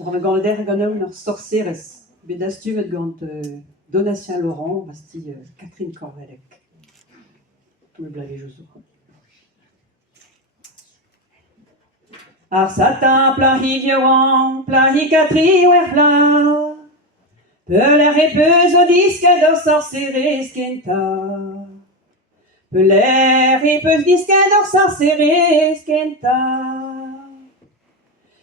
On gant der gant ur sorcerez. Bet da stumet gant Donatien Laurent, basti Catherine Corvelec. Tout le blague je zo. Ar satan plahi Dioan, plahi Catri wer pla. Peuler e peus o disket d'or sorcerez kenta. Peuler e peus disket d'or sorcerez kenta.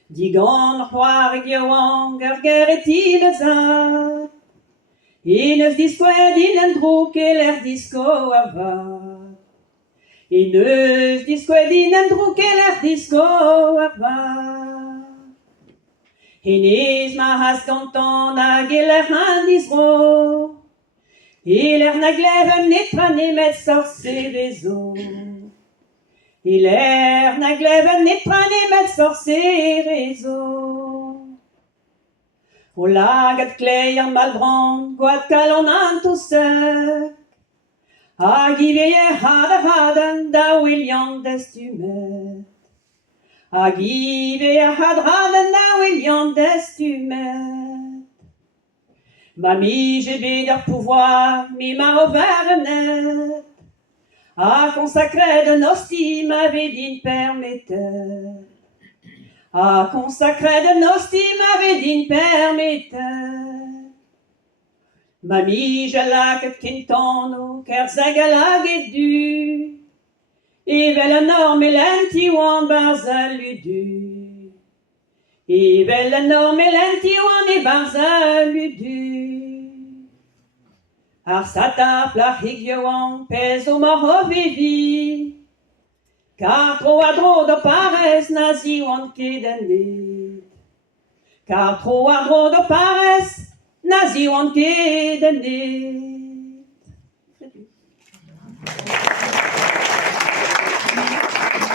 Digant c'hoar e Dioan, ger et-il zad. Neus diskouet din en drouk e l'er disko avad. Neus diskouet din en drouk e l'er disko avad. Nez ma has gantan hag e l'er an dizro. L'er na gleven netra nemet sorcerezo. L'er na gleven netra nemet sorcerezo. O lagad klei an malbrand, goad kalon an tousek. Hag I veie had da William d'estumet. Hag I veie had da William d'estumet. Mami, j'ai bet leur pouvoir, mi ma overnet. A consacré de nosti m'avait dit permettait. A consacré de nosti m'avait dit permettait. Mami, je laket kintono, ker zagalag et du. Ivel enorme lenti wan barzaludu. Ivel enorme lenti wan e barzaludu. Ar sata plahig wan pez o mahovevi. Car tro a dro do pares nazi wan ket dit. Car tro a dro do pares nazi wan ket dit.